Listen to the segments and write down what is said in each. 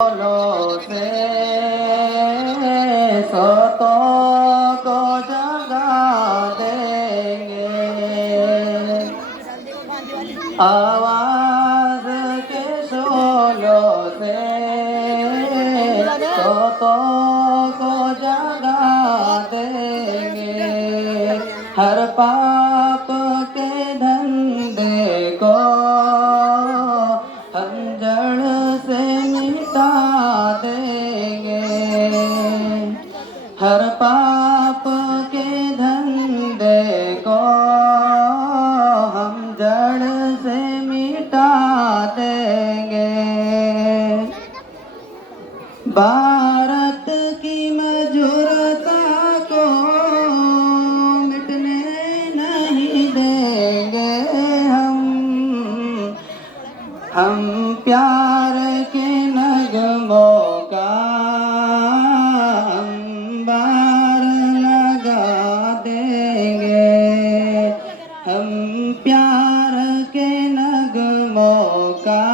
से सोतों को जगा देंगे, आवाज के शोलों से सोतों को जगा देंगे, हर पाप के धंधे को हम जड़ से मिटा देंगे, हर पाप के धंधे को हम जड़ से मिटा देंगे। भारत की मजूरता को मिटने नहीं देंगे हम प्यार के नगमों का अंबार लगा देंगे, हम प्यार के नगमों का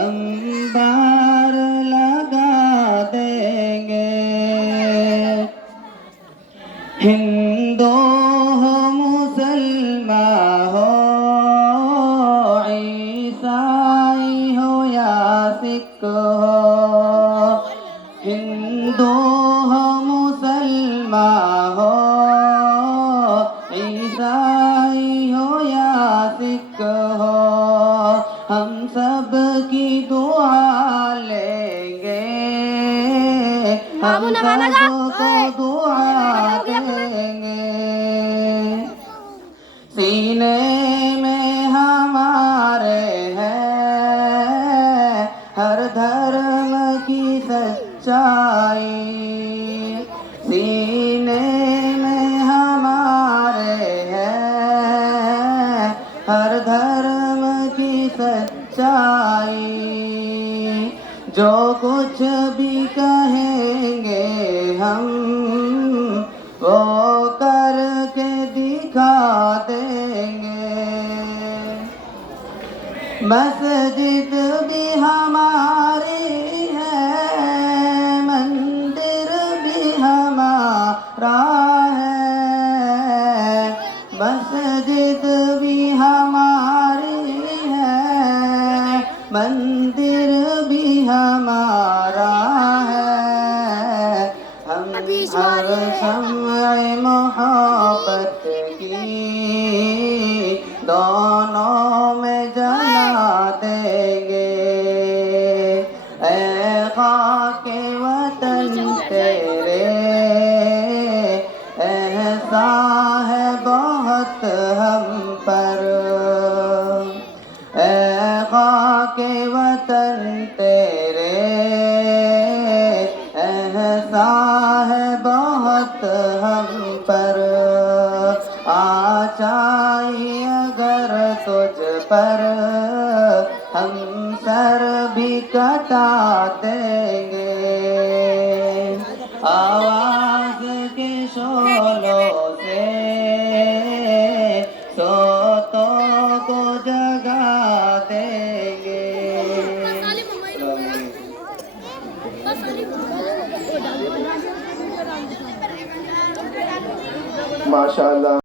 अंबार लगा देंगे। हिंदू हो मुसलमान हो, ईसाई हो या सिख हो, हिंदू हो मुसलमान हो, ईसाई हो या सिख हो, हम सब की दुआ लेंगे, हम सबको दुआ देंगे। सीने में हमारे है हर धर्म की सच्चाई, सीने में हमारे है हर धर्म की सच्चाई, जो कुछ भी कहेंगे हम वो करके दिखा देंगे। मस्जिद भी हमारी है, मंदिर भी हमारा है, मस्जिद भी हमारी है, मंदिर भी हमारा है, हम हर शम्ए मोहब्बत की दोनों में जला देंगे। ऐ खाके वतन तेरे एहसा है बहुत हम पर, ऐ खाके वतन तेरे एहसा है बहुत हम पर, आ चाहिए अगर तुझ पर हम सर भी कटा देंगे, आवाज के शोलों से सोतों को जगा देंगे। माशाअल्लाह।